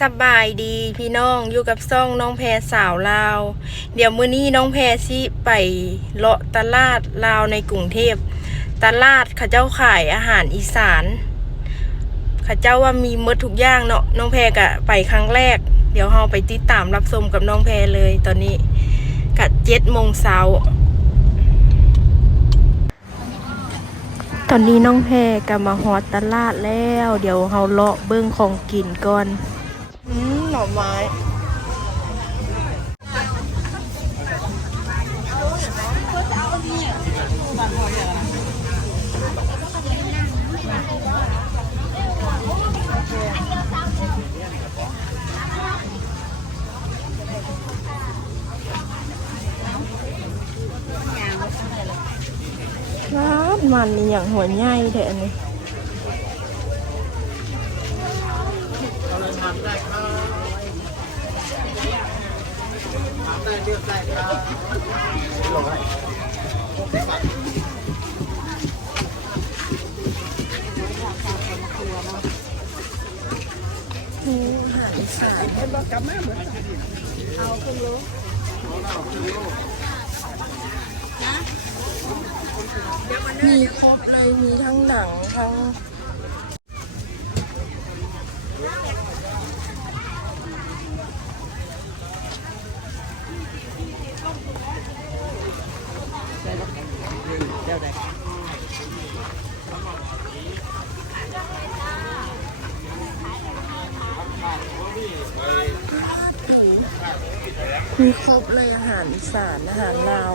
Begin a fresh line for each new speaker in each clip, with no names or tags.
สบายดีพี่น้องอยู่กับซ่องน้องแพรสาวลาว เดี๋ยวมื้อนี้น้องแพรสิไปเลาะตลาดลาวในกรุงเทพตลาดเขาเจ้าขายอาหารอีสานเขาเจ้าว่ามีมดทุกอย่างเนาะน้องแพรก็ไปครั้งแรก เดี๋ยวเราไปติดตามรับชมกับน้องแพรเลยตอนนี้กัดเจ็ดโมงเช้าตอนนี้น้องแพรก็มาฮอดตลาดแล้ว เดี๋ยวเราเลาะเบิ้งของกินก่อน อืมไม้ร้านมันนี่อย่างหัวใหญ่แท้อัน นี้นี่อาหารอีสานมีครบเลยมีทั้งหนังทั้ง มีครบเลยอาหารอีสานอาหารลาว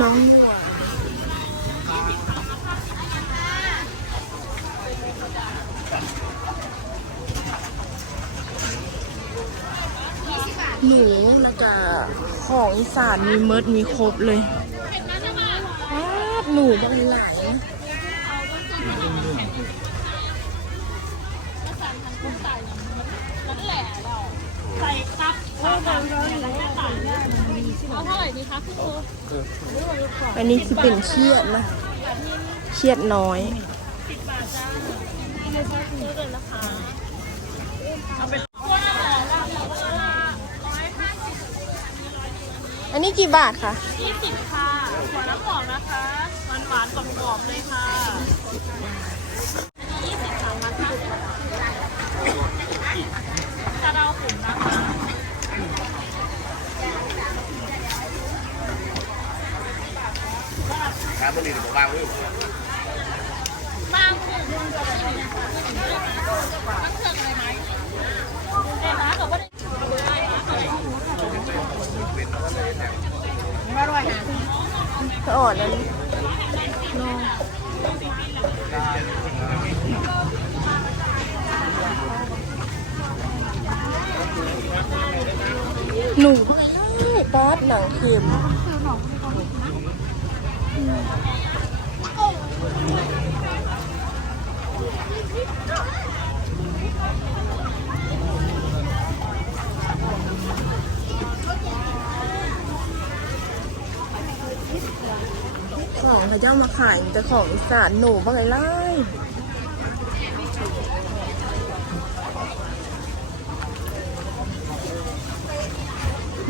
น้องบัวหนูแล้วก็ของอีสานมีเมิดมีครบเลยว้าวหนูบาง หลายนะอันนี้คือเป็นเชียดนะเชียดน้อยอันนี้กี่บาทคะ
20ค่ะหัวน้ำหอมนะคะหวานหวานๆกรอบๆเลยค่ะ20ค่ะมันค่ะกระเดาขุ่นนะคะ
ครับมันนี่ผมวางไว้อยู่
บางขุ่นมันเครื่องอะไรไหมเด็กนะกับว่า
ก็อ่อนแล้วนี่หนูบาสหนังเค็ม ของพระเจ้ามาขายแต่ของอีสานหนูบ้างไงไล่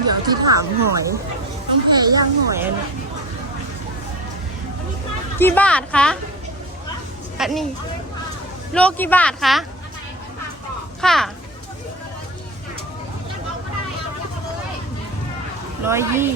เดี๋ยวที่ถามหอย ต้องแพ้ย่างหอยอันนี้ กี่บาทคะอันนี้โลกี่บาทคะค่ะร้อยยี่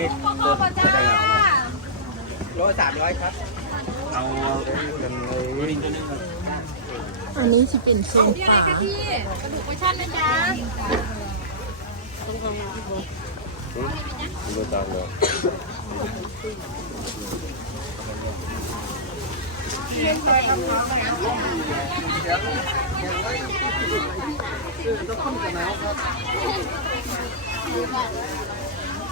ตัวอะไรครับร้อยสามร้อยครับ เอาเป็นเลย
อันนี้จะเป็นโซนป่า
ดูตามเลย
อื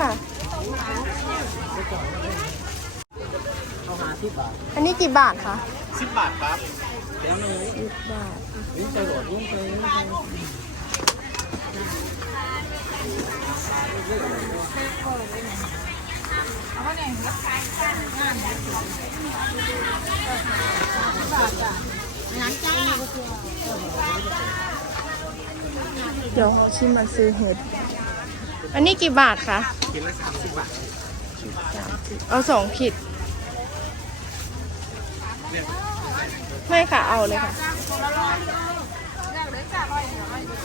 ค่ะ
เอาหาที่บาท
อันนี้กี่บาทคะ
สิบบาทครับแล้วเลย
สิบบาท
นี่ใจหลอดรุ่งเลย
เดี๋ยวเขาชิมมาซื้อเห็ด อันนี้กี่บาทคะ
กินละสามสิบบาท
เอาสองขีดไม่ค่ะ เอาเลยค่ะ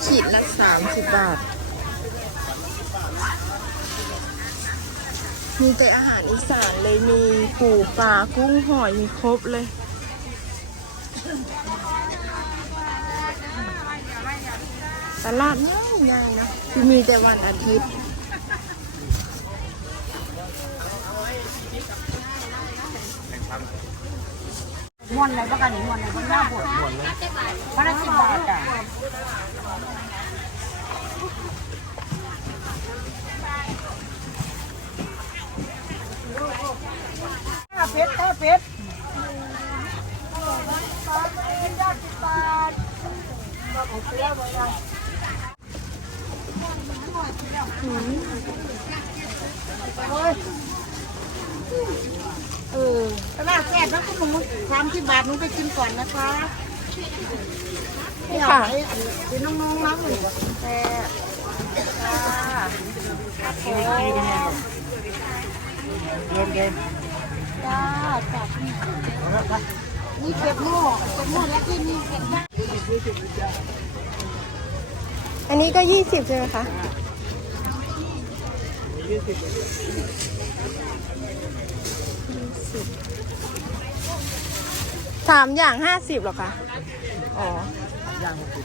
ขีดละสามสิบบาท มีแต่อาหารอีสานเลยมีปูปลากุ้งหอยมีครบเลย ตลาดง่ายง่ายนะคือมีแต่วันอาทิตย์
มวนอะไรบ้างกันนี่มวนอะไรบ้างหน้าบดมวนเลยพันละสิบบาทอะถ้าเพชรถ้าเพชร เออตลาดแซ่บนะคุณหนูสามสิบบาทหนูไปกินก่อนนะคะไม่เอาไหนเป็นน้องๆรับหนูแซ่บจ้าโอ้
เดินเดิน
จ้าจับนี่เก็บหม้อเก็บหม้อแล้วที่นี่เก็บได้
อันนี้ก็ยี่สิบใช่ไหมคะ สามอย่างห้าสิบหรอคะ อ๋อ
ย่างหกสิบ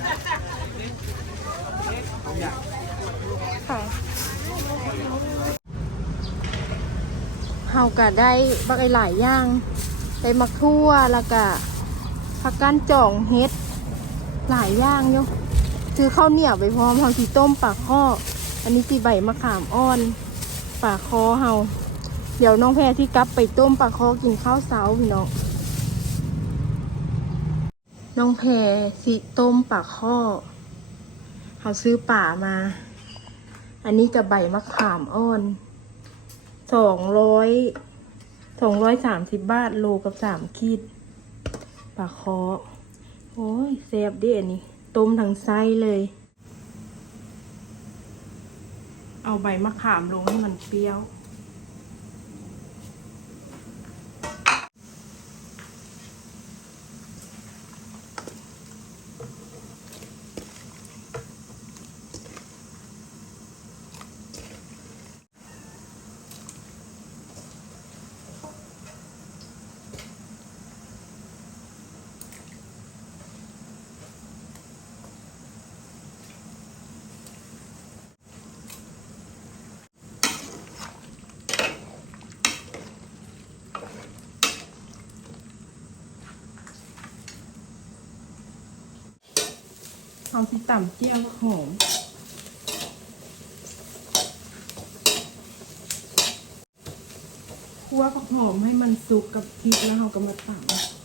ค่ะเฮาก็ได้บักไอหลายอย่างได้มักทั่วแล้วก็ผักกานจ่องเฮ็ด หลายอย่างอยู่ซื้อข้าวเหนียวไปพร้อมเฮาสิต้มปลาข้อ อันนี้ตีใบมะขามอ่อน ปลาคอเฮาเดี๋ยวน้องแพรที่กลับไปต้มปลาคอกินข้าวเช้าพี่น้องน้องแพรสิต้มปลาข้อเฮาซื้อป่ามา อันนี้กับใบมะขามอ่อนสองร้อยสองร้อยสามสิบบาทโลกับสามขีดปลาคอโอ้ยแซ่บเดิอันนี้ ต้มทั้งไส้เลย เอาใบมะขามลงให้มันเปรี้ยว เอาสีต่ำเจียวหอมคั่วผักหอมให้มันสุกกับพริกแล้วเราก็มาตำ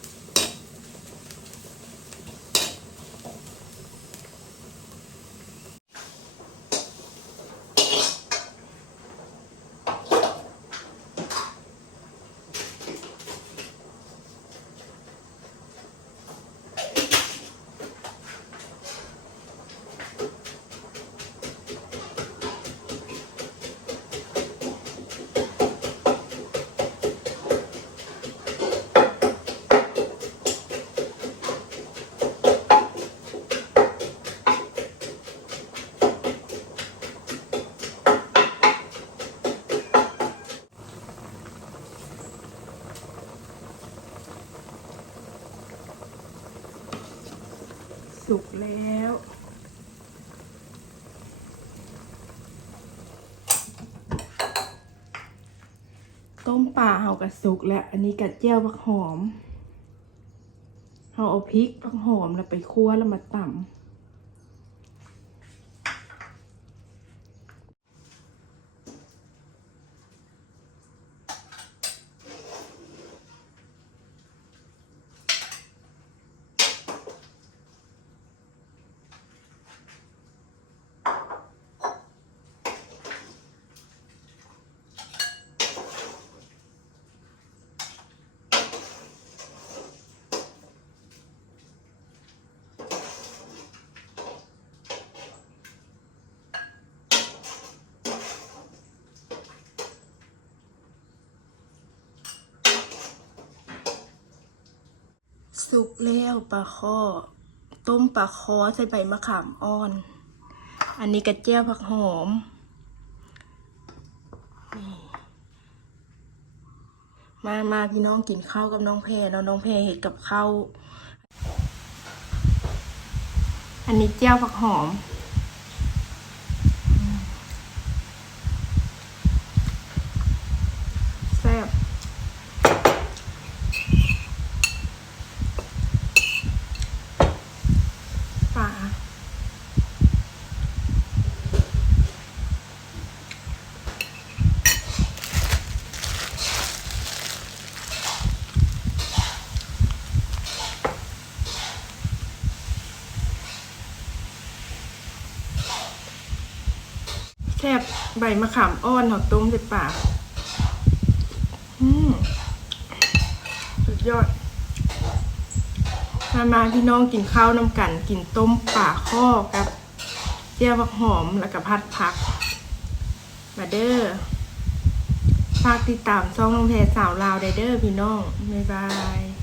สุกแล้ว ต้ม ปลาเฮากระสุกแล้ว อันนี้กระเจียวผักหอมเฮาเอาพริกผักหอมแล้วไปคั่วแล้วมาตำ สุกแล้วปลาข้อ ต้มปลาคอใส่ใบมะขามอ่อน อันนี้กระเจี๊ยบผักหอมมามาพี่น้องกินข้าวกับน้องแพรแล้วน้องแพรเห็ดกับข้าว อันนี้เจียวผักหอม แซ่บใบมะขามอ่อนหอต้มใส่ปากอืมสุดยอด มามาพี่น้องกินข้าวน้ำกัน กินต้มป่าข้อกับเจียวผักหอมแล้วก็พัดผัก มาเด้อฝากติดตามช่องน้องแพรสาวลาวไดเด้อพี่น้อง บ๊ายบาย